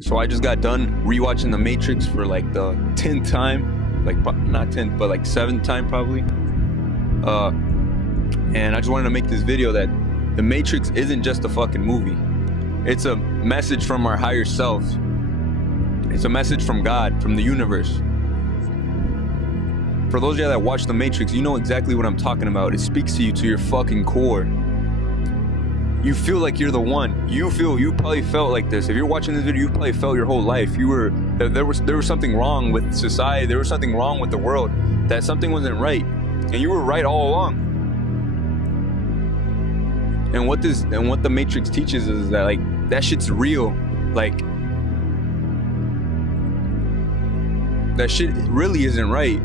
So I just got done rewatching The Matrix for like the 10th time, like not 10th, but like 7th time probably. And I just wanted to make this video that The Matrix isn't just a fucking movie. It's a message from our higher self. It's a message from God, from the universe. For those of you that watch The Matrix, you know exactly what I'm talking about. It speaks to you, to your fucking core. You feel like you're the one. You probably felt like this. If you're watching this video, you probably felt your whole life. There was something wrong with society. There was something wrong with the world. That something wasn't right. And you were right all along. And what The Matrix teaches is that like that shit's real. Like that shit really isn't right.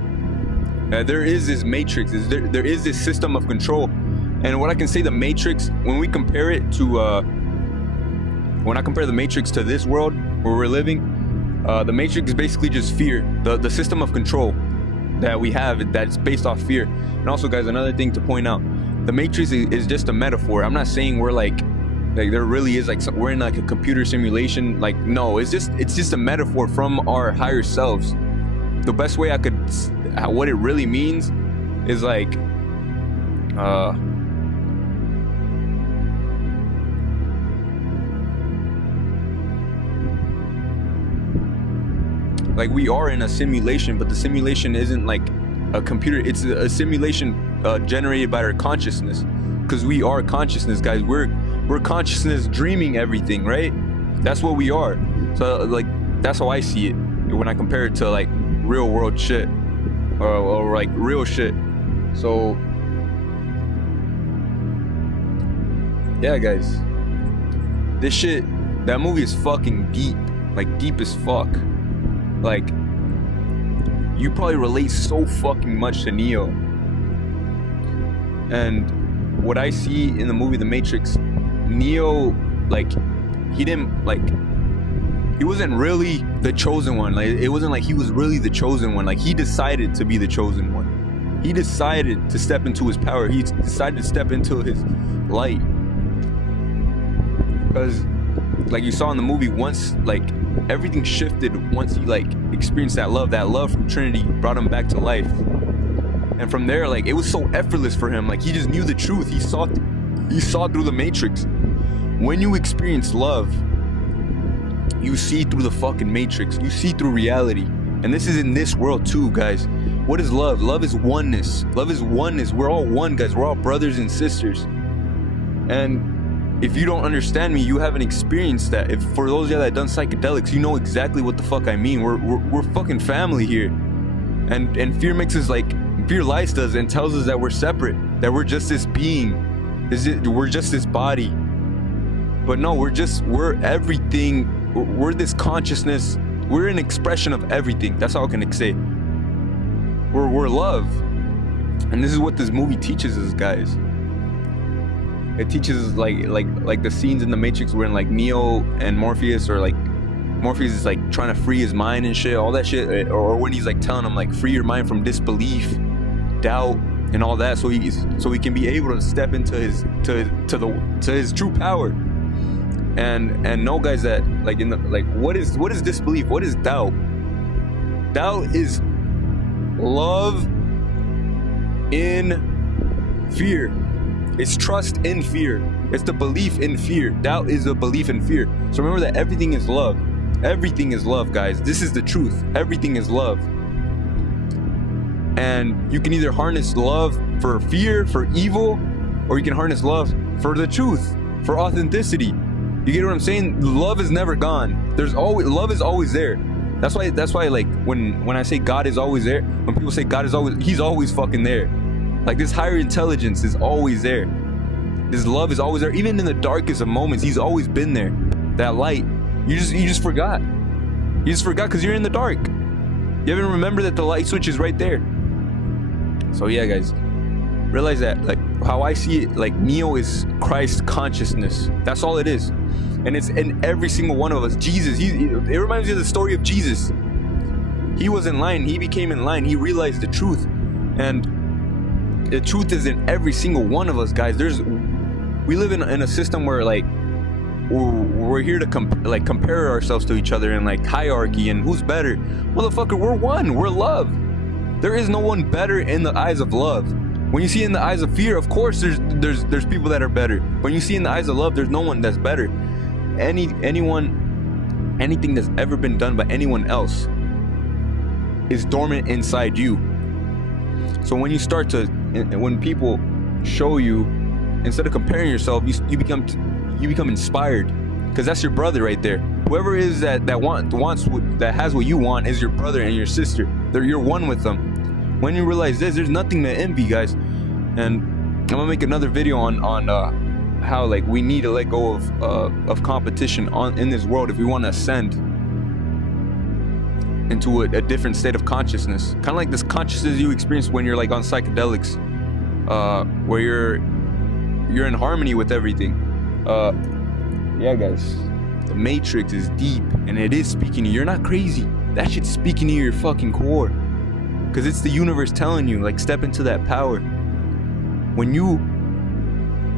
There is this matrix. There is this system of control. And what I can say, the Matrix, when we compare it to, when I compare the Matrix to this world where we're living, the Matrix is basically just fear. The system of control that we have, that's based off fear. And also, guys, another thing to point out, the Matrix is just a metaphor. I'm not saying we're like there really is like we're in like a computer simulation. Like, no, it's just a metaphor from our higher selves. The best way I could, what it really means is like, like we are in a simulation, but the simulation isn't like a computer. It's a simulation generated by our consciousness, because we are consciousness, guys. We're consciousness dreaming everything, right? That's what we are. So like that's how I see it when I compare it to like real world shit or like real shit. So yeah, guys, this shit, that movie is fucking deep, like deep as fuck. Like, you probably relate so fucking much to Neo. And what I see in the movie The Matrix, Neo, like, he wasn't really the chosen one. Like, it wasn't like he was really the chosen one. Like, he decided to be the chosen one. He decided to step into his power. He decided to step into his light. Because, like you saw in the movie, once, like, everything shifted once he like experienced that love from Trinity brought him back to life. And from there, like, it was so effortless for him. Like, he just knew the truth. He saw through the Matrix. When you experience love, you see through the fucking Matrix. You see through reality. And this is in this world too, guys. What is love? Love is oneness. Love is oneness. We're all one, guys. We're all brothers and sisters. And if you don't understand me, you haven't experienced that. If for those of you that have done psychedelics, you know exactly what the fuck I mean. We're fucking family here. And fear mixes like fear lies to us and tells us that we're separate, that we're just this being. We're just this body. But no, we're everything. We're this consciousness. We're an expression of everything. That's all I can say. We're love. And this is what this movie teaches us, guys. It teaches us like the scenes in The Matrix where like Neo and Morpheus, or like Morpheus is like trying to free his mind and shit, all that shit, or when he's like telling him like free your mind from disbelief, doubt, and all that, so he can be able to step into his his true power. And know, guys, that like in the like what is disbelief? What is doubt? Doubt is love in fear. It's trust in fear. It's the belief in fear. Doubt is a belief in fear. So remember that everything is love. Everything is love, guys. This is the truth. Everything is love. And you can either harness love for fear, for evil, or you can harness love for the truth, for authenticity. You get what I'm saying? Love is never gone. Love is always there. That's why like when I say God is always there, when people say God is always, he's always fucking there. Like, this higher intelligence is always there. This love is always there. Even in the darkest of moments, he's always been there. That light. You just forgot. You just forgot because you're in the dark. You haven't remembered that the light switch is right there. So yeah, guys, realize that, like, how I see it, like, Neo is Christ consciousness. That's all it is. And it's in every single one of us. Jesus, it reminds me of the story of Jesus. He was in line. He became in line. He realized the truth. And the truth is in every single one of us, guys. We live in a system where, like, we're here to compare ourselves to each other in like hierarchy and who's better. Motherfucker, we're one. We're love. There is no one better in the eyes of love. When you see in the eyes of fear, of course there's people that are better. When you see in the eyes of love, there's no one that's better. Anything that's ever been done by anyone else is dormant inside you. So when you start to, when people show you, instead of comparing yourself, you become inspired, because that's your brother right there. Whoever is that has what you want is your brother and your sister. You're one with them. When you realize this, there's nothing to envy, guys. And I'm gonna make another video on how like we need to let go of competition in this world if we want to ascend into a different state of consciousness. Kind of like this consciousness you experience when you're like on psychedelics, where you're in harmony with everything. Yeah, guys, the matrix is deep, and it is speaking to you. You're not crazy. That shit's speaking to your fucking core, because it's the universe telling you, like, step into that power. When you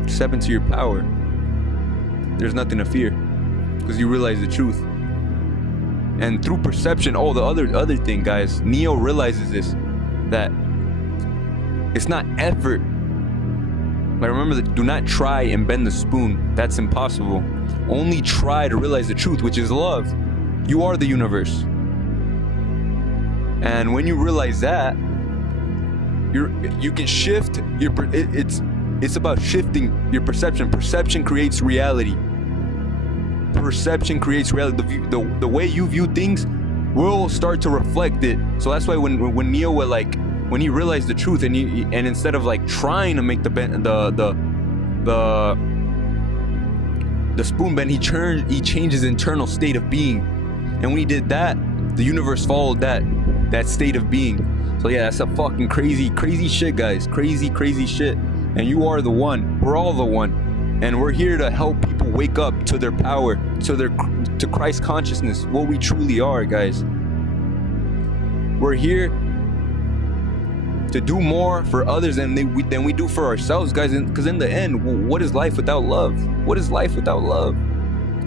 step into your power, there's nothing to fear, because you realize the truth. And through perception, the other thing, guys, Neo realizes this, that it's not effort. Like, remember, do not try and bend the spoon. That's impossible. Only try to realize the truth, which is love. You are the universe. And when you realize that, you can shift your. It's about shifting your perception. Perception creates reality. Perception creates reality. The way you view things will start to reflect it. So that's why when Neo would when he realized the truth, and instead of like trying to make the spoon bend, he changed his internal state of being. And when he did that, the universe followed that state of being. So yeah, that's a fucking crazy shit, guys. Crazy shit. And you are the one. We're all the one. And we're here to help people wake up to their power, to Christ consciousness, what we truly are, guys. We're here to do more for others than we do for ourselves, guys. Because in the end, what is life without love? What is life without love?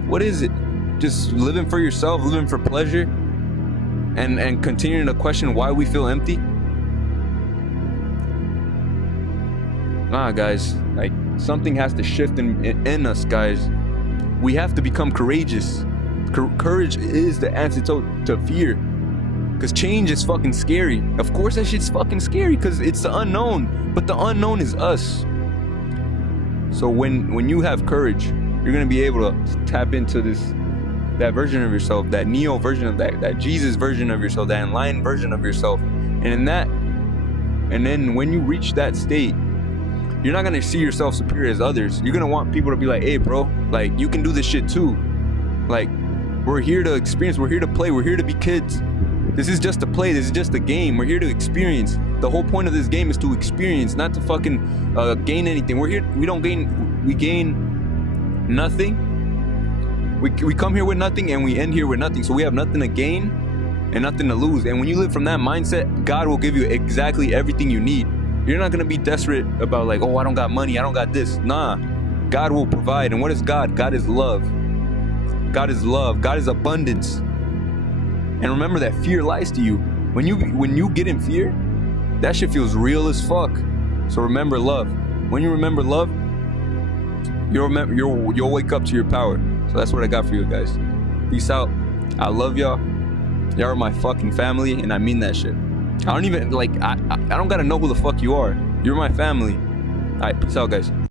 What is it? Just living for yourself, living for pleasure, and continuing to question why we feel empty? Nah, guys, like, something has to shift in us, guys. We have to become courageous. Courage is the antidote to fear, because change is fucking scary. Of course that shit's fucking scary, because it's the unknown, but the unknown is us. So when you have courage, you're gonna be able to tap into that version of yourself, that Neo version of that Jesus version of yourself, that enlightened version of yourself. And then when you reach that state, you're not gonna see yourself superior as others. You're gonna want people to be like, hey bro, like, you can do this shit too. Like, we're here to experience, we're here to play, we're here to be kids. This is just a play, this is just a game. We're here to experience. The whole point of this game is to experience, not to fucking gain anything. We're here, we gain nothing. We come here with nothing, and we end here with nothing. So we have nothing to gain and nothing to lose. And when you live from that mindset, God will give you exactly everything you need. You're not gonna be desperate about like, oh, I don't got money, I don't got this. Nah, God will provide. And what is God? God is love. God is love. God is abundance. And remember that fear lies to you. When you get in fear, that shit feels real as fuck. So remember love. When you remember love, you'll wake up to your power. So that's what I got for you guys. Peace out. I love y'all. Y'all are my fucking family, and I mean that shit. I don't even, like, I don't gotta know who the fuck you are. You're my family. Alright, peace out, guys.